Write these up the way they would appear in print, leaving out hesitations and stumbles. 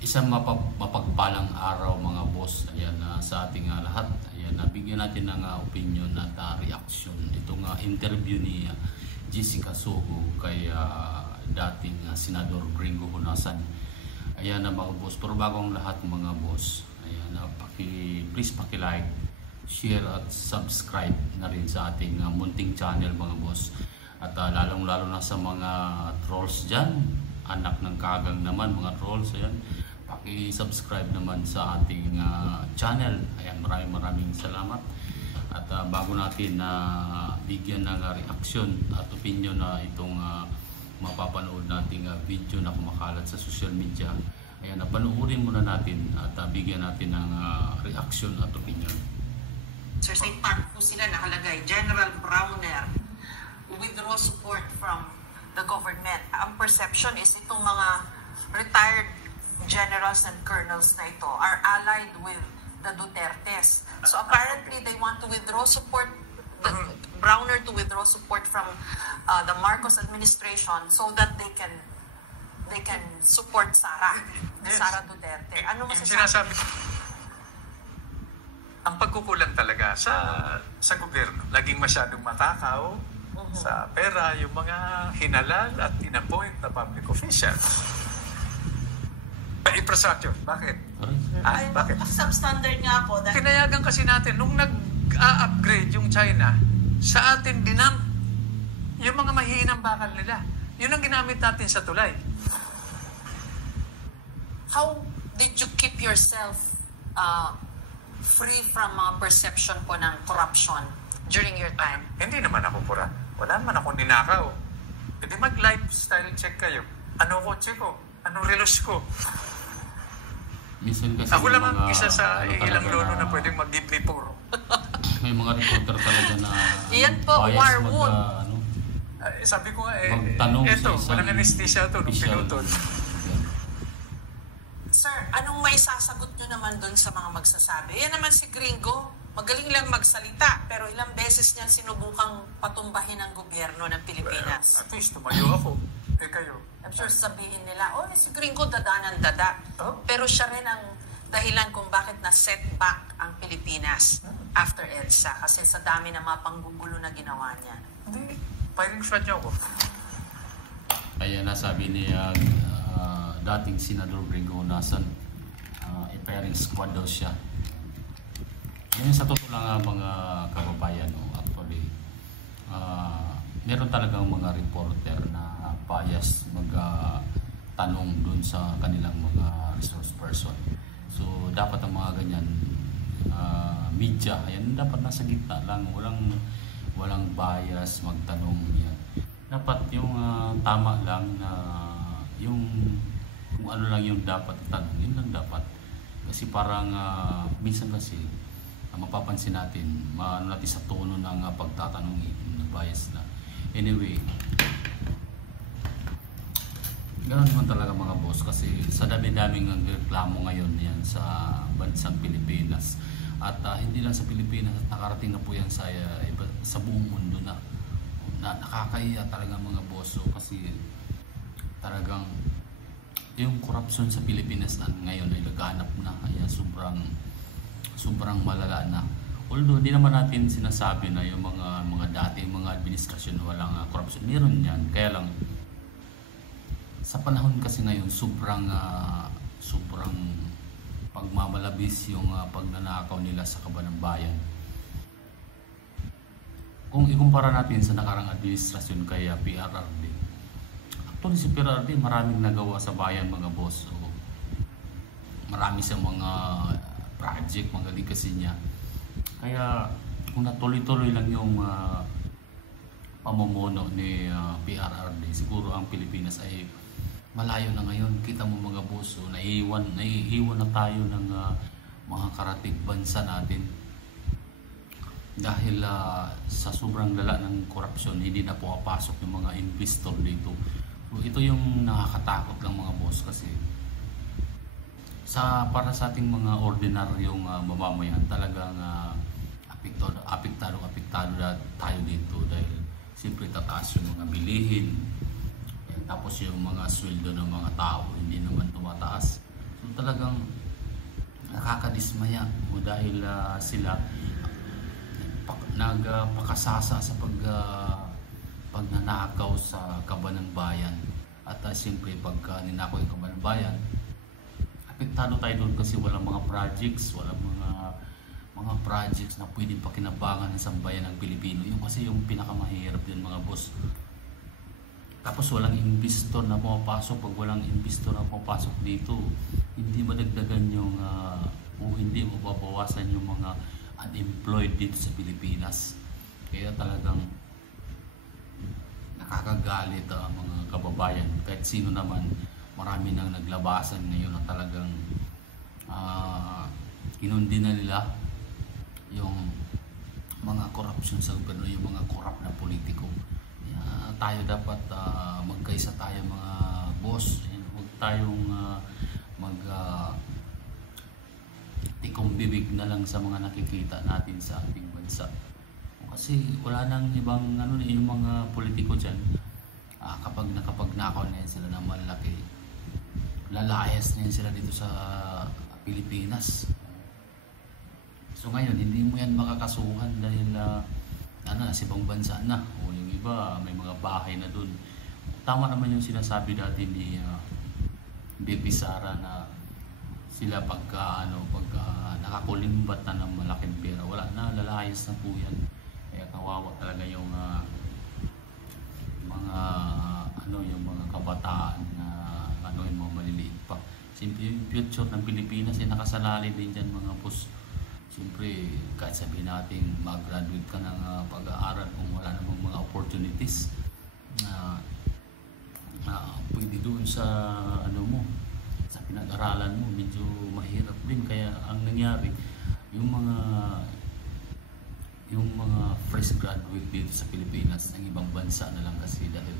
Isang mapagpalang araw mga boss, ayan, sa ating lahat. Ayan, bigyan natin ng opinion at reaction. Itong interview ni Jessica Soho kay dating Senador Gringo Honasan. Ayan mga boss, pero bagong lahat mga boss, ayan, please paki-like, share at subscribe na rin sa ating munting channel mga boss. At lalong-lalo na sa mga trolls dyan, anak ng kagang naman mga trolls, ayan, paki-subscribe naman sa ating channel. Ayan, maraming salamat. At bago natin bigyan ng reaction at opinion na itong mapapanood nating video na kumakalat sa social media, ayan, panoorin muna natin at bigyan natin ng reaction at opinion. Sir, sa part po sila nakalagay, General Browner withdraw support from the government. Ang perception is itong mga retired generals and colonels na ito are allied with the Dutertes. So apparently they want to withdraw support, Browner to withdraw support from the Marcos administration so that they can support Sara, Sara Duterte. Ano masasabi? Ang pagkukulang talaga sa gobyerno, laging masyadong matakaw sa pera yung mga hinalal at inappoint na public officials. Infrastructure, bakit? Bakit? Substandard nga po. Pinayagan kasi natin, nung nag-upgrade yung China, sa atin dinamp yung mga mahihinang bakal nila. Yun ang ginamit natin sa tulay. How did you keep yourself free from perception po ng corruption during your time? Hindi naman ako pura. Wala naman akong ninakaw. Hindi mag-lifestyle check kayo. Ano kotse ko? Anong relos ko? Minsan kasi ako lang ang isa sa ilang lolo na pwedeng mag-give me puro. May mga reporter talaga na yan po, war wound. Sabi ko nga, eto, walang anesthesia ito nung pinutol. Sir, anong may sasagot nyo naman dun sa mga magsasabi? Yan naman si Gringo, magaling lang magsalita, pero ilang beses niyan sinubukang patumbahin ang gobyerno ng Pilipinas. At least tumayo ako. Kayo. I'm sure sabihin nila, si Gringo dada ng dada. Pero siya rin ang dahilan kung bakit na-setback ang Pilipinas after EDSA. Kasi sa dami ng mga panggugulo na ginawa niya. Hindi, firing squad niyo ako. Kaya nasabi niya dating Senador Gringo Honasan, firing squad daw siya. Ngayon sa totoo lang mga kababayan, actually, meron talagang mga reporter na bias magtanong dun sa kanilang mga resource person. So dapat ang mga ganyan media, ayan, dapat nasa gitna lang, walang bias magtanong yan. Dapat yung tama lang na yung kung ano lang yung dapat tanong, yun lang dapat. Kasi parang minsan kasi mapapansin natin, maano natin sa tono ng pagtatanong, bias na. Anyway, ganoon naman talaga mga boss, kasi sa dami-daming reklamo ngayon yan sa bansang Pilipinas at hindi lang sa Pilipinas, at nakarating na po yan sa buong mundo na nakakaiya talaga mga boss. So, kasi talagang yung corruption sa Pilipinas ngayon ay laganap na, kaya sobrang malala na. Although hindi naman natin sinasabi na yung mga dating mga administrasyon walang corruption, meron yan, kaya lang sa panahon kasi ngayon sobrang pagmamalabis yung pagnanakaw nila sa kaban ng bayan. Kung ikumpara natin sa nakarang administrasyon kay PRRD, actually si PRRD maraming nagawa sa bayan mga boss. So, marami sa mga project, mga legacy niya. Kaya kung natuloy-tuloy lang yung pamumuno ni PRRD, siguro ang Pilipinas ay malayo na ngayon. Kita mo mga boss, naiiwan na tayo ng mga karatig bansa natin dahil sa sobrang lala ng korupsyon. Hindi na po papasok yung mga investor dito. So, ito yung nakakatakot lang mga boss, kasi para sa ating mga ordinaryong mamamayan talagang apektado na tayo dito dahil siyempre tataas yung mga bilihin. Tapos yung mga sweldo ng mga tao hindi naman tumataas. So talagang nakakadismaya mo dahil sila nagpakasasa sa pagnanakaw sa kaban ng bayan. At siyempre pagka ninakaw yung kaban ng bayan, apektado tayo doon kasi walang mga projects, walang mga projects na pwedeng pakinabangan ng sambayan ng Pilipino. Yung kasi yung pinakamahirap din mga boss. Tapos walang investor na pumapasok. Pag walang investor na pumapasok dito, hindi madagdagan yung o hindi mababawasan yung mga unemployed dito sa Pilipinas. Kaya talagang nakakagalit ang mga kababayan. Kahit sino naman, marami nang naglabasan ngayon na talagang inundi na nila yung mga korupsyon sa gobyerno, yung mga korap na politiko. Tayo dapat magkaisa tayo mga boss. Huwag tayong tikong bibig na lang sa mga nakikita natin sa ating bansa. Kasi wala nang ibang yung mga politiko dyan, kapag nakapagnakaw na yan sila ng malaki, lalayas na yan sila dito sa Pilipinas. So ngayon, hindi mo yan makakasuhan dahil sa ibang bansa na. O yung iba, may mga bahay na dun. Tama naman yung sinasabi dati ni BP Sara na sila pagka nakakulimbat na ng malaking pera, wala na, lalayas na po yan. Kaya kawawa talaga yung yung mga kabataan na yung mga maliliit pa. Siyempre yung future ng Pilipinas ay nakasalalay din dyan mga boss. Siyempre kahit sabihin natin mag-graduate ka ng pag-aaral, kung wala namang mga opportunities pwede doon sa sa pinag-aralan mo, medyo mahirap din. Kaya ang nangyari, yung mga fresh graduate dito sa Pilipinas ng ibang bansa na lang kasi dahil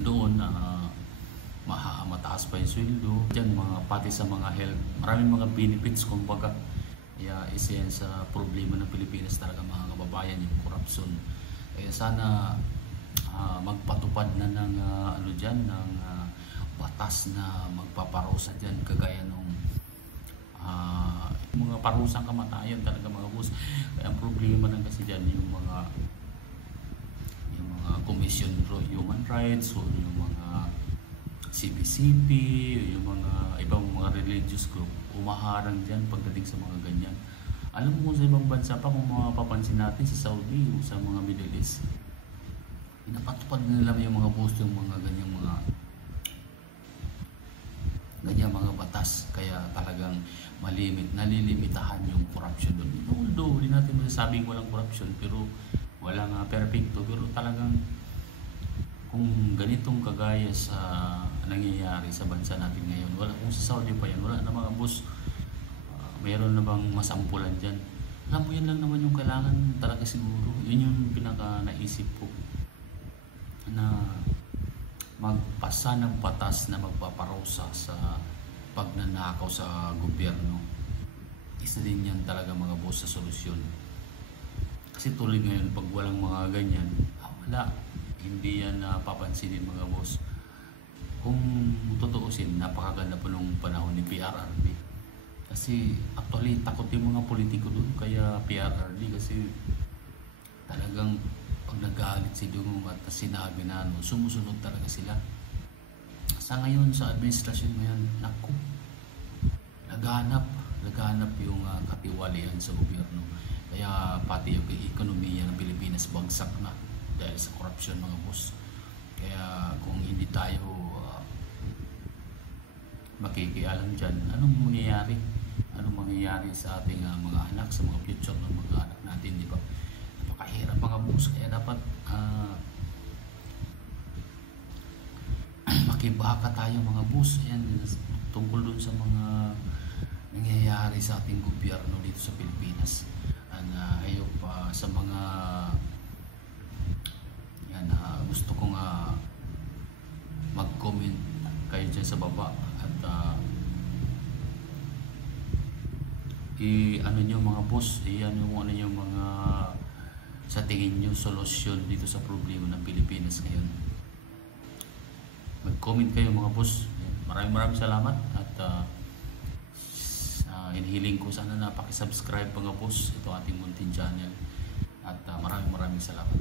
doon mataas pa yung sweldo dyan, pati sa mga health, maraming mga benefits kumbaga. Kaya isa yan sa problema ng Pilipinas talaga mga kababayan, yung corruption. Kaya sana magpatupad na ng ng batas na magpaparusa dyan, kagaya nung mga parusang kamatayan talaga mga boss. Kaya ang problema lang kasi dyan yung mga Commission on Human Rights o yung mga CPCP, yung mga ibang mga religious group umaharang dyan pagdating sa mga ganyan. Alam mo sa ibang bansa pa, kung mapapansin natin sa Saudi o sa mga Middle East, pinapatupad nila yung mga boss yung mga ganyang mga batas. Kaya talagang nalilimitahan yung corruption doon. Although hindi natin masasabing walang corruption, pero walang perfecto. Pero talagang kung ganitong kagaya sa nangyayari sa bansa natin ngayon, kung sa Saudi pa yan, wala na mga boss, mayroon na bang masampulan dyan? Alam mo, yan lang naman yung kailangan talaga siguro. Yun yung pinaka naisip ko, na magpasa ng batas na magpaparusa sa pagnanakaw sa gobyerno. Isa din yan talaga mga boss sa solusyon. Kasi tuloy ngayon, pag walang mga ganyan, wala, hindi yan papansinin mga boss. Kung tutuusin, napakaganda po nung panahon ni PRRD. Kasi actually takot yung mga politiko doon, kaya PRRD, kasi talagang pag nagalit si Dugong at sinabi na sumusunod talaga sila. Sa ngayon, sa administrasyon ngayon, naku, naghanap yung katiwalian sa gobyerno. Kaya pati yung ekonomiya ng Pilipinas bagsak na dahil sa corruption mga boss. Kaya kung hindi tayo makikialam dyan, anong mangyayari? Anong mangyayari sa ating mga anak, sa mga future ng mga anak natin, di ba? Napakahirap mga boss. Kaya dapat makibaka tayo mga boss. Ayan, tungkol dun sa mga nangyayari sa ating gobyerno dito sa Pilipinas. Ayaw pa sa mga gusto kong mag-comment kayo dyan sa baba at nyo mga boss, yung mga sa tingin nyo solusyon dito sa problema ng Pilipinas ngayon. Mag-comment kayo mga boss. Maraming salamat at hiling ko sana na pakisubscribe mga boss ito ating muntin channel at maraming salamat.